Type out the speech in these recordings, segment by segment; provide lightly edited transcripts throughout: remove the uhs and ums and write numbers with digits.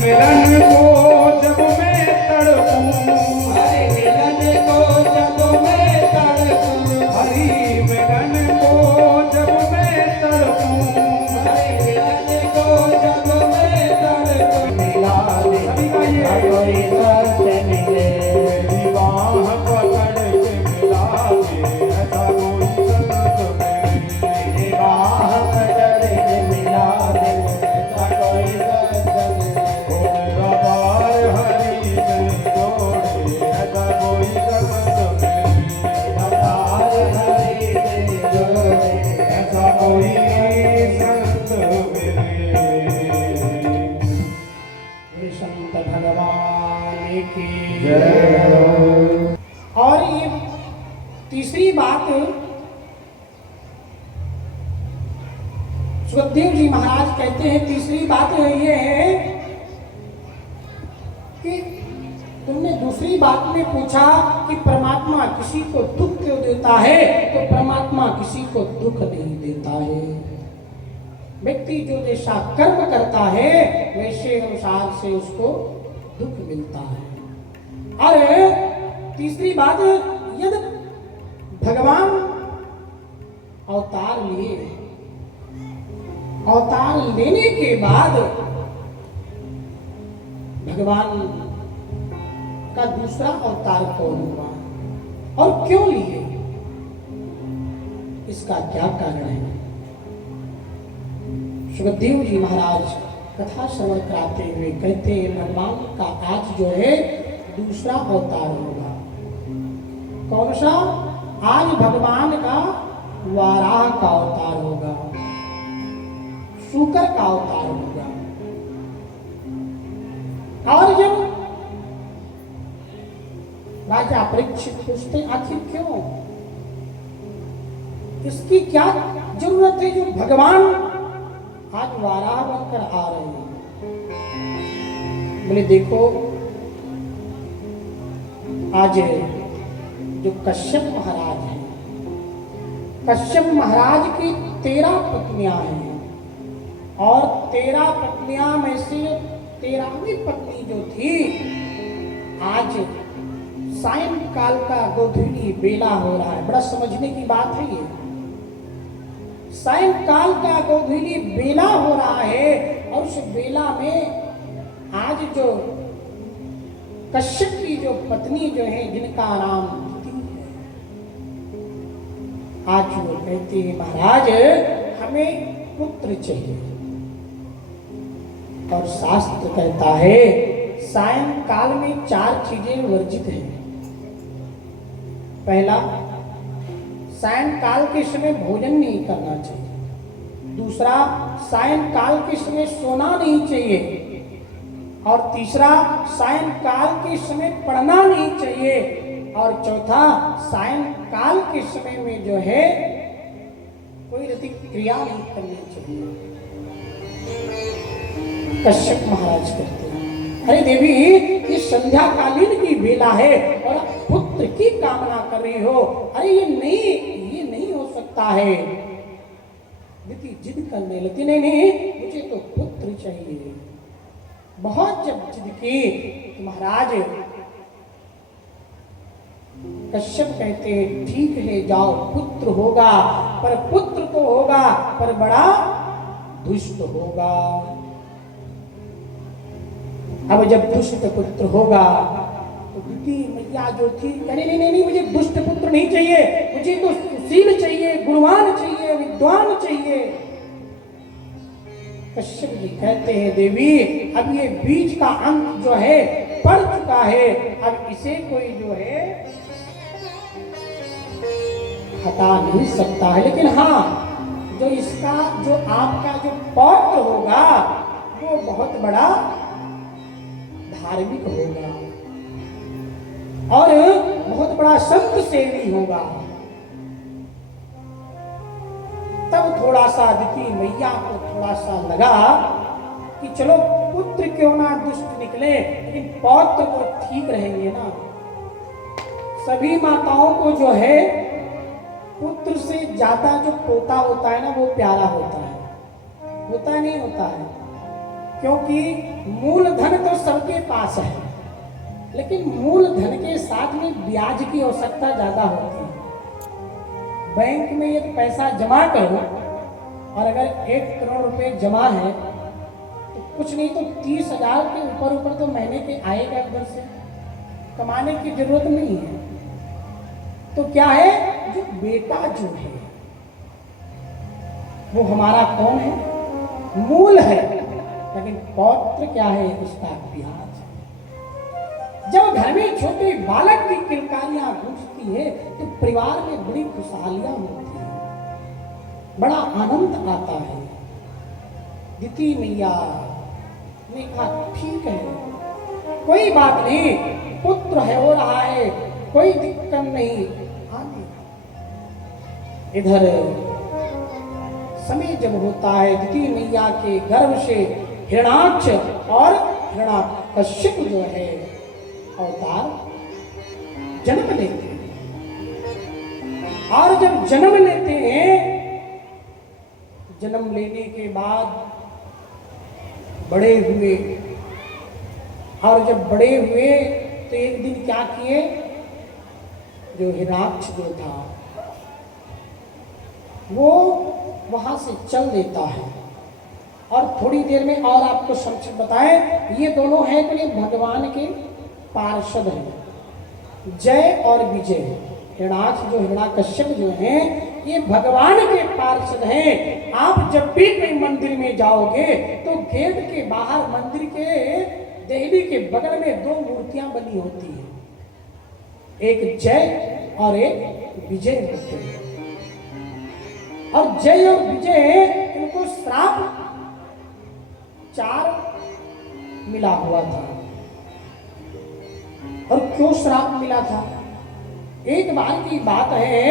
मिलन को जब मैं तड़पूं, हरि मिलन को जब मैं तड़पूं, हरि मिलन को जब मैं तड़पूं, हरि मिलन को जब मैं तड़पूं, मिला दे कोई संत मिले, मेरी बाह पकड़ के मिला दे, ऐसा कोई संत मिले। मेरी बाह पकड़ के मिला दे, ऐसा कोई संत मिले। मेरा बार हरि में जोड़े, ऐसा कोई संत मिले। अवतार हरि से जोड़े, ऐसा कोई संत मिले। संत भगवान की जय। और ये तीसरी बात सुखदेव जी महाराज कहते हैं, तीसरी बात ये है कि तुमने दूसरी बात में पूछा कि परमात्मा किसी को दुख क्यों देता है, तो परमात्मा किसी को दुख नहीं देता है। व्यक्ति जो जैसा कर्म करता है वैसे अनुसार से उसको दुख मिलता है। और तीसरी बात, यदि भगवान अवतार लिए, अवतार लेने के बाद भगवान का दूसरा अवतार कौन हुआ और क्यों लिए, इसका क्या कारण है। सुखदेव जी महाराज कथा श्रवण कराते हुए कहते हैं, भगवान का आज जो है दूसरा अवतार होगा। कौन सा? आज भगवान का वाराह का अवतार होगा, शूकर का अवतार होगा। और जब राजा परीक्षित पूछते आखिर क्यों, इसकी क्या जरूरत है जो भगवान आज वाराह बनकर आ रहे हैं। बोले देखो, आज जो कश्यप महाराज हैं, कश्यप महाराज की 13 पत्नियां हैं और 13 पत्नियां में से 13वीं पत्नी जो थी, आज सायंकाल का गोधूली बेला हो रहा है। बड़ा समझने की बात है ये। सायंकाल का गोधूली बेला हो रहा है और उस बेला में आज जो कश्यप की जो पत्नी जो है, जिनका नाम दिति है, आज वो कहती है महाराज हमें पुत्र चाहिए। और शास्त्र कहता है सायंकाल में 4 चीजें वर्जित हैं। पहला, सायंकाल के समय भोजन नहीं करना चाहिए। दूसरा, सायंकाल के समय सोना नहीं चाहिए। और तीसरा, सायंकाल के समय पढ़ना नहीं चाहिए। और चौथा, सायंकाल के समय में जो है कोई रतिक क्रिया नहीं करनी चाहिए। कश्यप महाराज कहते हैं, अरे देवी ये संध्याकालीन की बेला है और पुत्र की कामना कर रही हो, अरे ये नहीं हो सकता है। दिति जिद करने लगी, नहीं मुझे तो पुत्र चाहिए। बहुत जब जिद की तो महाराज कश्यप कहते हैं ठीक है जाओ, पुत्र होगा, पर पुत्र तो होगा पर बड़ा दुष्ट होगा। अब जब दुष्ट पुत्र होगा तो दिति मैया जो थी, नहीं मुझे दुष्ट पुत्र नहीं चाहिए, मुझे तो सुशील चाहिए, गुणवान चाहिए, विद्वान चाहिए। कश्यप जी कहते हैं देवी अब ये बीज का अंक जो है पड़ चुका है, अब इसे कोई जो है हटा नहीं सकता है। लेकिन हाँ, जो इसका जो आपका जो पौत्र होगा वो बहुत बड़ा धार्मिक होगा और बहुत बड़ा संत सेवी होगा। तब थोड़ा सा दिति मैया को थोड़ा सा लगा कि चलो पुत्र क्यों ना दुष्ट निकले, लेकिन पौत्र तो ठीक रहेंगे ना। सभी माताओं को जो है पुत्र से ज्यादा जो पोता होता है ना वो प्यारा होता है नहीं होता है, क्योंकि मूलधन सबके पास है, लेकिन मूल धन के साथ में ब्याज की आवश्यकता ज्यादा होती है। बैंक में एक पैसा जमा करो और अगर 1 करोड़ रुपए जमा है तो कुछ नहीं तो 30,000 के ऊपर तो महीने के आएगा, उधर से कमाने की जरूरत नहीं है। तो क्या है, जो बेटा जो है वो हमारा कौन है, मूल है, लेकिन पौत्र क्या है, उसका ब्याज। जब घर में छोटे बालक की किलकारियां गूंजती है तो परिवार में बड़ी खुशहालियां होती है, बड़ा आनंद आता है। दिति मैया ने कहा ठीक है, कोई बात नहीं, पुत्र है हो रहा है, कोई दिक्कत नहीं, आने। इधर समय जब होता है, दिति मैया के गर्भ से हिरणाक्ष और हिरण्यकश्यप जो है अवतार जन्म लेते हैं। और जब जन्म लेते हैं, जन्म लेने के बाद बड़े हुए, और जब बड़े हुए तो एक दिन क्या किए, जो हिरणाक्ष जो था वो वहां से चल देता है। और थोड़ी देर में और आपको संक्षिप्त बताएं, ये दोनों हैं तो ये भगवान के पार्षद हैं, जय और विजय। हिरणाक्ष जो हिरण्यकश्यप जो हैं ये भगवान के पार्षद हैं। आप जब भी कहीं मंदिर में जाओगे तो गेट के बाहर मंदिर के देहली के बगल में 2 मूर्तियां बनी होती हैं, एक जय और एक विजय होते हैं। और जय और विजय इनको श्राप 4 मिला हुआ था। और क्यों श्राप मिला था, एक बार की बात है,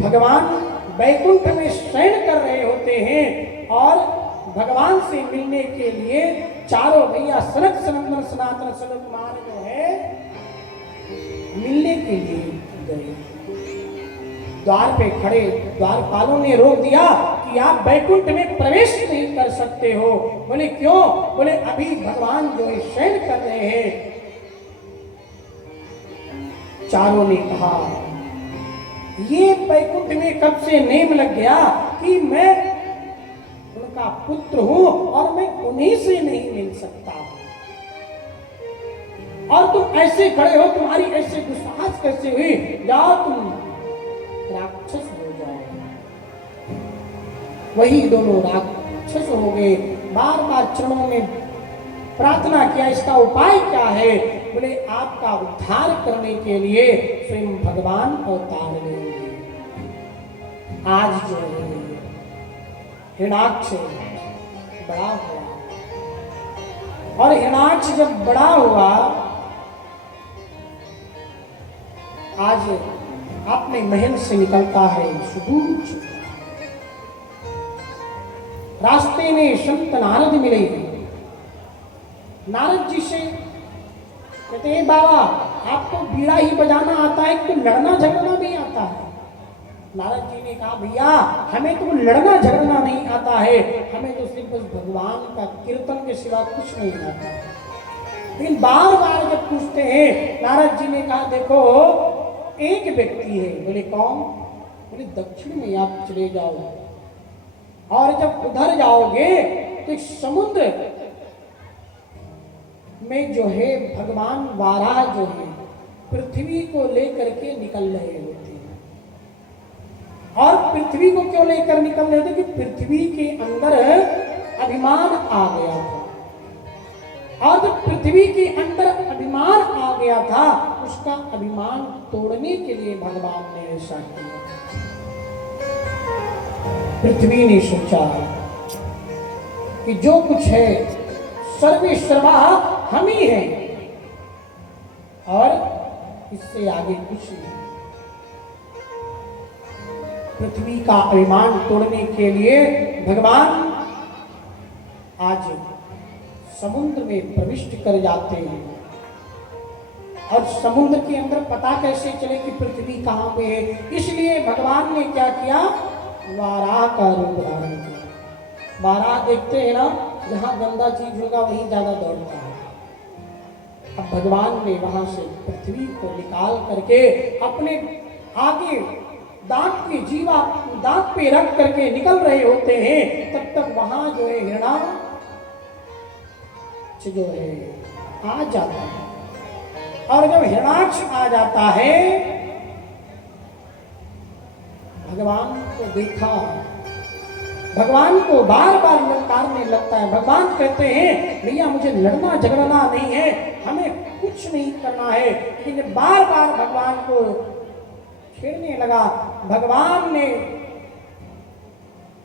भगवान वैकुंठ में शयन कर रहे होते हैं और भगवान से मिलने के लिए चारों भैया सनक सनंदन सनातन सनत कुमार जो है मिलने के लिए गए। द्वार पे खड़े द्वारपालों ने रोक दिया कि आप वैकुंठ में प्रवेश नहीं कर सकते हो। बोले क्यों, बोले अभी भगवान जो है शयन कर रहे हैं। चारों ने कहा ये वैकुंठ में कब से नेम लग गया कि मैं उनका पुत्र हूं और मैं उन्हीं से नहीं मिल सकता, और तुम ऐसे खड़े हो, तुम्हारी ऐसे दुस्साहस कैसे हुई, जाओ तुम राक्षस हो जाओ। वही दोनों राक्षस हो गए। बार बार चरणों में प्रार्थना किया, इसका उपाय क्या है, बोले आपका उद्धार करने के लिए स्वयं भगवान अवतार लेंगे। आज जो है हिरणाक्ष बड़ा हुआ, और हिरणाक्ष जब बड़ा हुआ, आज अपने महल से निकलता है सुदूर। रास्ते में संत नारद मिले। नारद जी से कहते हैं बाबा आपको बीड़ा ही बजाना आता है कि लड़ना झगड़ना भी आता है। नारद जी ने कहा भैया हमें तो लड़ना झगड़ना नहीं आता है, हमें तो सिर्फ उस भगवान का कीर्तन के सिवा कुछ नहीं आता। लेकिन बार बार जब पूछते हैं, नारद जी ने कहा देखो एक व्यक्ति है। बोले कौन, बोले दक्षिण में आप चले जाओ, और जब उधर जाओगे तो एक समुद्र में जो है भगवान वाराह जो है पृथ्वी को लेकर के निकल रहे होते हैं। और पृथ्वी को क्यों लेकर निकल रहे होते, कि पृथ्वी के अंदर अभिमान आ गया था, और जब पृथ्वी के अंदर अभिमान आ गया था, उसका अभिमान तोड़ने के लिए भगवान ने ऐसा किया। पृथ्वी ने सोचा कि जो कुछ है सर्वे सर्वा हम ही हैं, और इससे आगे कुछ नहीं। पृथ्वी का अभिमान तोड़ने के लिए भगवान आज समुद्र में प्रविष्ट कर जाते हैं। और समुद्र के अंदर पता कैसे चले कि पृथ्वी कहाँ पे है, इसलिए भगवान ने क्या किया, वाराह का रूप धारण किया। वाराह देखते हैं ना, जहाँ गंदा चीज होगा वहीं ज्यादा दौड़ता है। अब भगवान ने वहां से पृथ्वी को निकाल करके अपने आगे दांत पे रख करके निकल रहे होते हैं, तब तक वहां जो है हिरणाक्ष जो है आ जाता है। और जब हिरणाक्ष आ जाता है, भगवान को देखा, भगवान को बार बार ललकारने लगता है। भगवान कहते हैं भैया मुझे लड़ना झगड़ना नहीं है, हमें कुछ नहीं करना है। लेकिन बार बार भगवान को छेड़ने लगा। भगवान ने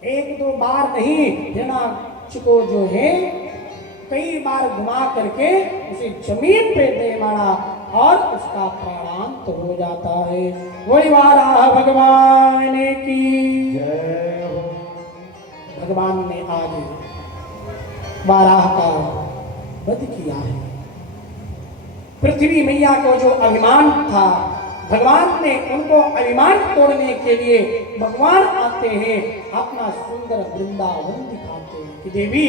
एक दो बार नहीं, हिरणाक्ष को जो है कई बार घुमा करके उसे जमीन पे दे मारा और उसका प्राणांत हो जाता है। वही वाराह भगवान की जय हो। भगवान ने आज वाराह का वध किया है। पृथ्वी मैया को जो अभिमान था, भगवान ने उनको अभिमान तोड़ने के लिए भगवान आते हैं, अपना सुंदर वृंदावन दिखाते हैं कि देवी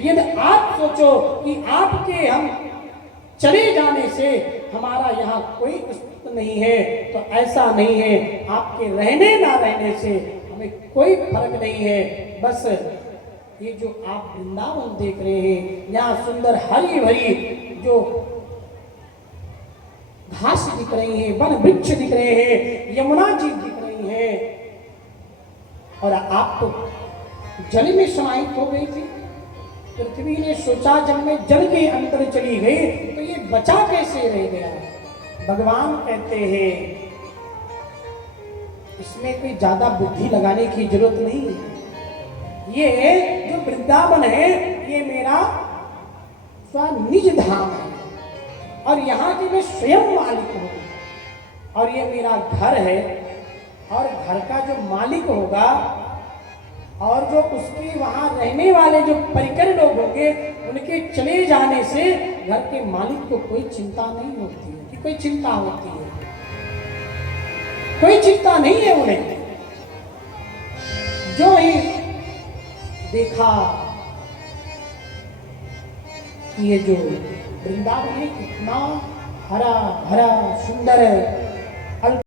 यदि आप सोचो कि आपके हम चले जाने से हमारा यहाँ कोई अस्तित्व नहीं है, तो ऐसा नहीं है। आपके रहने ना रहने से हमें कोई फर्क नहीं है। बस ये जो आप वृंदावन देख रहे हैं, यहाँ सुंदर हरी भरी जो घास दिख रही है, वन वृक्ष दिख रहे हैं, यमुना जी दिख रही है, और आप तो जल में समाहित हो गई थी। पृथ्वी ने सोचा जब मैं जल के अंदर चली गई तो ये बचा कैसे रह गया। भगवान कहते हैं इसमें कोई ज्यादा बुद्धि लगाने की जरूरत नहीं है। ये जो वृंदावन है ये मेरा निज धाम है, और यहाँ की मैं स्वयं मालिक हूँ, और ये मेरा घर है। और घर का जो मालिक होगा और जो उसके वहां रहने वाले जो परिकर लोग होंगे, उनके चले जाने से घर के मालिक को कोई चिंता नहीं होती है। कि कोई चिंता होती है? कोई चिंता नहीं है उन्हें। जो ही देखा कि ये जो वृंदावन है कितना हरा भरा सुंदर है,